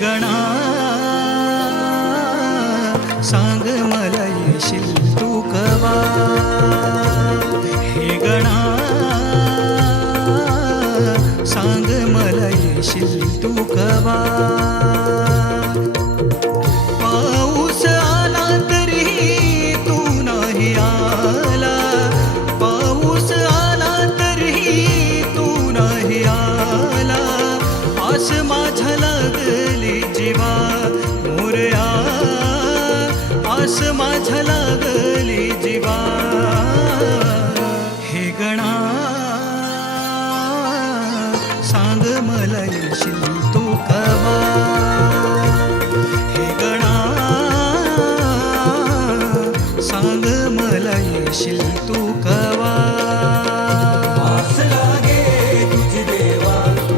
गणा सांग मला येशील तू कवा. हे गणा सांग मला येशील तू कवा. पाऊस आला तरी तू नाही आला, पाऊस आला तरी तू नाही आला. आस माझ्या लागली जीवा मोरया, आस माझ्या लागली जीवा. हे गणा सांग मला येशील तू